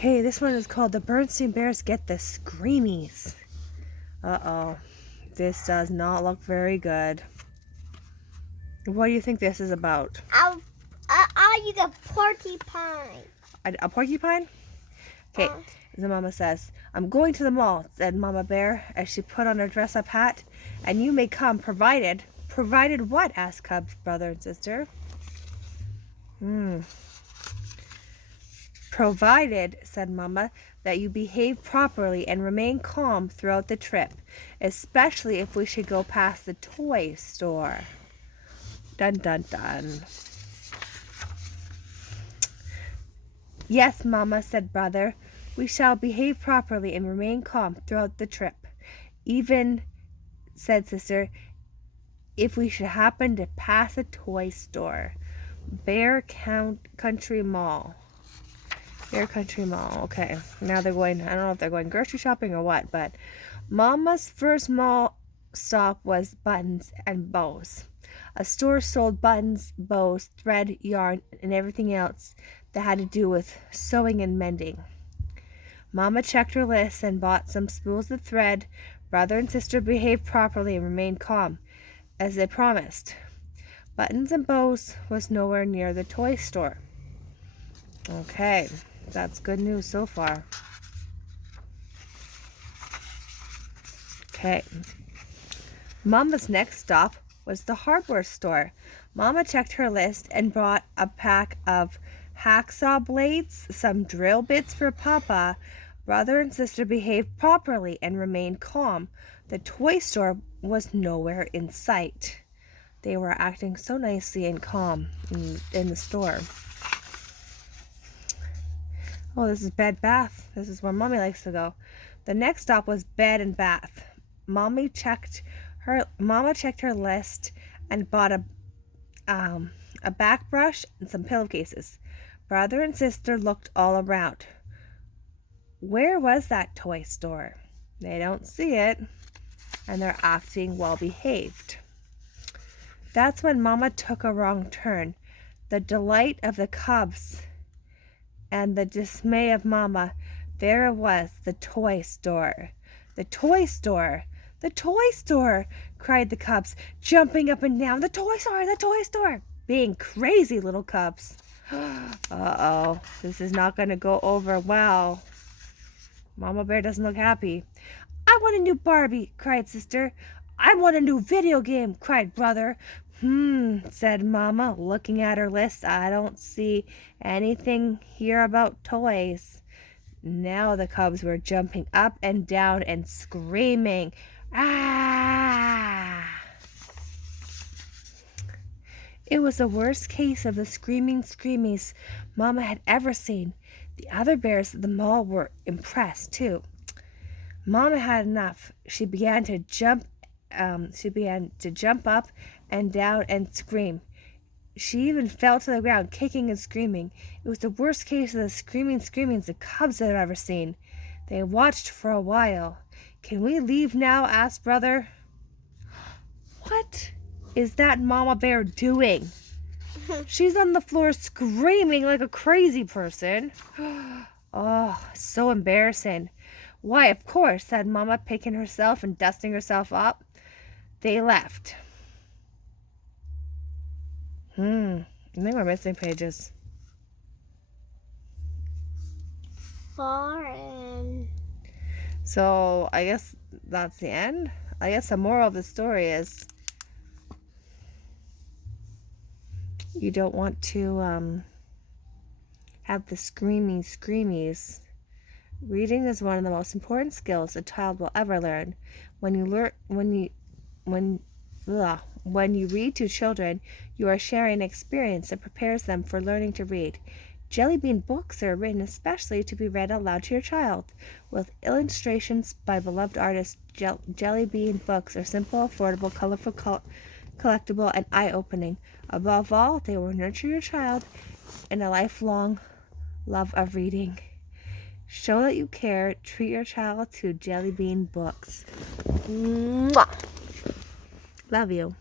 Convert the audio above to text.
Okay, this one is called The Berenstain Bears Get the Screamies. Uh-oh. This does not look very good. What do you think this is about? I'll use a porcupine. A porcupine? Okay, the mama says, I'm going to the mall, said Mama Bear as she put on her dress-up hat. And you may come, provided. Provided what? Asked Cub's brother and sister. Provided, said Mama, that you behave properly and remain calm throughout the trip, especially if we should go past the toy store. Dun dun dun. Yes, Mama, said brother. We shall behave properly and remain calm throughout the trip. Even, said sister, if we should happen to pass a toy store. Bear Country Mall. Bear Country Mall. Okay. Now they're going, I don't know if they're going grocery shopping or what, but Mama's first mall stop was Buttons and Bows. A store sold buttons, bows, thread, yarn, and everything else that had to do with sewing and mending. Mama checked her list and bought some spools of thread. Brother and sister behaved properly and remained calm, as they promised. Buttons and Bows was nowhere near the toy store. Okay, that's good news so far. Okay. Mama's next stop was the hardware store. Mama checked her list and brought a pack of hacksaw blades, some drill bits for Papa. Brother and sister behaved properly and remained calm. The toy store was nowhere in sight. They were acting so nicely and calm in the store. Oh, this is bed bath. This is where Mommy likes to go. The next stop was bed and bath. Mama checked her list and bought a back brush and some pillowcases. Brother and sister looked all around. Where was that toy store? They don't see it, and they're acting well behaved. That's when Mama took a wrong turn. The delight of the cubs and the dismay of Mama, there it was, the toy store. The toy store! The toy store! Cried the cubs, jumping up and down. The toy store! The toy store! Being crazy little cubs. Uh-oh, this is not going to go over well. Mama Bear doesn't look happy. I want a new Barbie, cried sister. I want a new video game, cried brother. Said Mama, looking at her list. I don't see anything here about toys. Now the cubs were jumping up and down and screaming. Ah! It was the worst case of the screaming screamies Mama had ever seen. The other bears at the mall were impressed too. Mama had enough. She began to jump up and down and scream. She even fell to the ground, kicking and screaming. It was the worst case of the screamings the cubs had ever seen. They watched for a while. Can we leave now? Asked brother. What is that Mama Bear doing? She's on the floor screaming like a crazy person. Oh, so embarrassing. Why, of course, said Mama, picking herself and dusting herself up. They left. I think we're missing pages. Foreign. So, I guess that's the end. I guess the moral of the story is you don't want to have the screamies. Reading is one of the most important skills a child will ever learn. When you read to children, you are sharing an experience that prepares them for learning to read. Jelly Bean books are written especially to be read aloud to your child. With illustrations by beloved artists, Jelly Bean books are simple, affordable, colorful, collectible, and eye-opening. Above all, they will nurture your child in a lifelong love of reading. Show that you care. Treat your child to Jelly Bean books. Mwah! Love you.